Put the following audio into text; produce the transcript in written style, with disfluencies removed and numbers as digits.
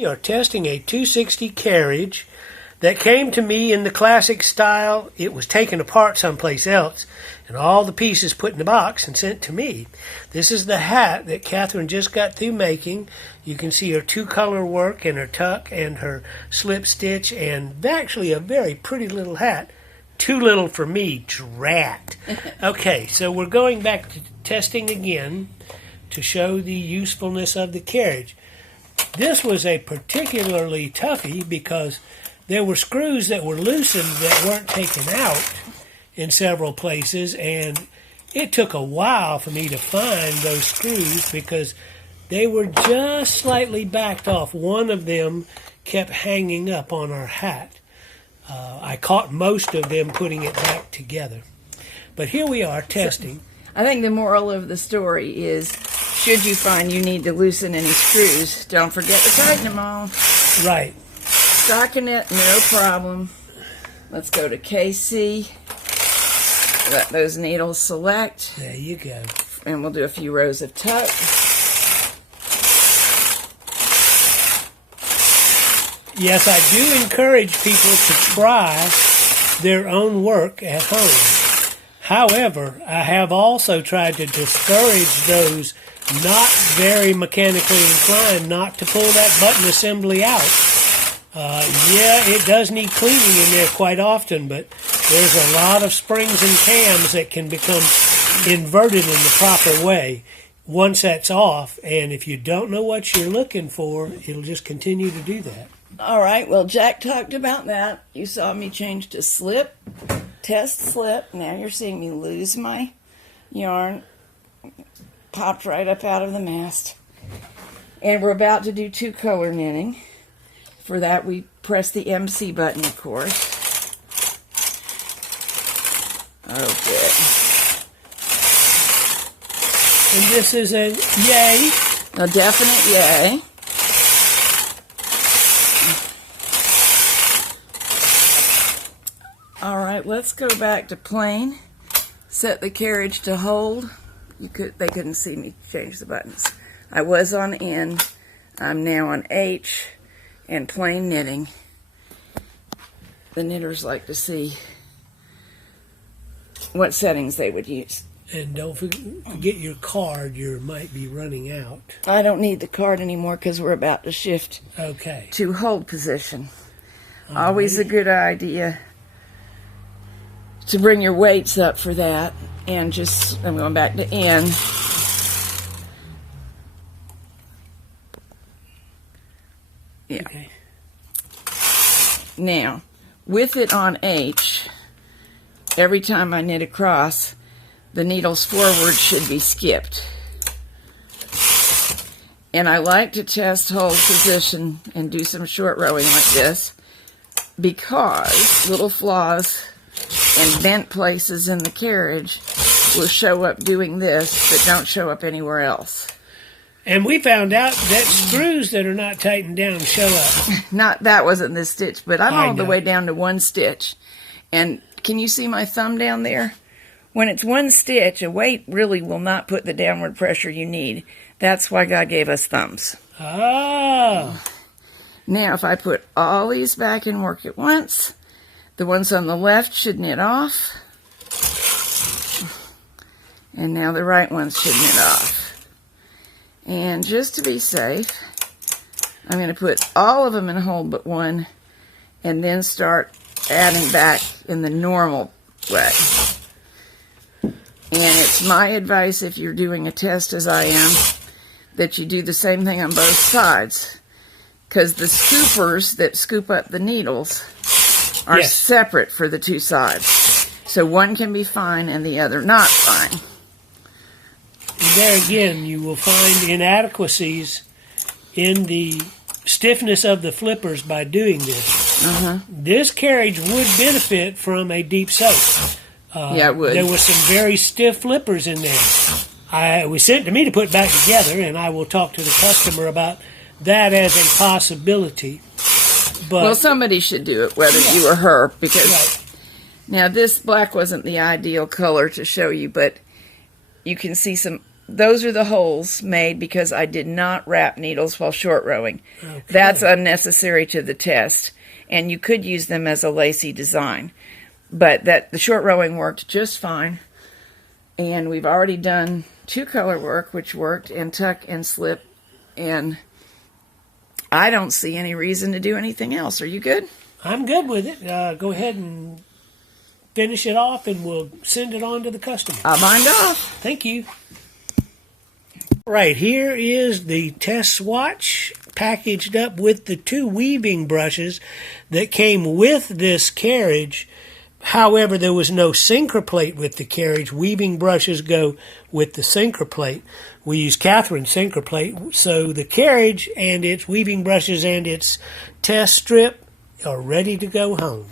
We are testing a 260 carriage that came to me in the classic style. It was taken apart someplace else and all the pieces put in the box and sent to me. This is the hat that Catherine just got through making. You can see her two-color work and her tuck and her slip stitch, and actually a very pretty little hat. Too little for me, drat. Okay, so we're going back to testing again to show the usefulness of the carriage. This was a particularly toughie because there were screws that were loosened that weren't taken out in several places, and it took a while for me to find those screws because they were just slightly backed off. One of them kept hanging up on our hat. I caught most of them putting it back together. But here we are testing. I think the moral of the story is, should you find you need to loosen any screws, don't forget to tighten them all. Right. Stockinette, no problem. Let's go to KC. Let those needles select. There you go. And we'll do a few rows of tuck. Yes, I do encourage people to try their own work at home. However, I have also tried to discourage those not very mechanically inclined not to pull that button assembly out. Yeah, it does need cleaning in there quite often, but there's a lot of springs and cams that can become inverted in the proper way once that's off, and if you don't know what you're looking for, it'll just continue to do that. All right, well, Jack talked about that. You saw me change to slip, test slip. Now you're seeing me lose my yarn. Popped right up out of the mast. And we're about to do two-color knitting. For that, we press the MC button, of course. Oh, good. And this is a yay. A definite yay. All right, let's go back to plain. Set the carriage to hold. They couldn't see me change the buttons. I was on N. I'm now on H and plain knitting. The knitters like to see what settings they would use. And don't forget your card. You might be running out. I don't need the card anymore because we're about to shift to hold position. Always a good idea to bring your weights up for that. And just, I'm going back to N. Yeah. Okay. Now, with it on H, every time I knit across, the needles forward should be skipped. And I like to test hold position and do some short rowing like this because little flaws and bent places in the carriage will show up doing this, but don't show up anywhere else. And we found out that screws that are not tightened down show up. That wasn't this stitch, but I'm all the way down to one stitch. And can you see my thumb down there? When it's one stitch, a weight really will not put the downward pressure you need. That's why God gave us thumbs. Ah. Now, if I put all these back and work at once, the ones on the left should knit off. And now the right ones should knit off. And just to be safe, I'm going to put all of them in hold but one, and then start adding back in the normal way. And it's my advice, if you're doing a test as I am, that you do the same thing on both sides. Because the scoopers that scoop up the needles are separate for the two sides. So one can be fine and the other not fine. And there again, you will find inadequacies in the stiffness of the flippers by doing this. This carriage would benefit from a deep soak. Yeah, it would. There were some very stiff flippers in there. It was sent to me to put back together, and I will talk to the customer about that as a possibility. But, well, somebody should do it, whether you or her, because now this black wasn't the ideal color to show you, but you can see some those are the holes made because I did not wrap needles while short rowing. Okay. That's unnecessary to the test, and you could use them as a lacy design. But the short rowing worked just fine. And we've already done 2 color work, which worked, and tuck and slip, and I don't see any reason to do anything else. Are you good? I'm good with it. Go ahead and finish it off, and we'll send it on to the customer. I'll bind off. Thank you. Right, here is the test swatch packaged up with the 2 weaving brushes that came with this carriage. However, there was no sinker plate with the carriage. Weaving brushes go with the sinker plate. We use Catherine's sinker plate, so the carriage and its weaving brushes and its test strip are ready to go home.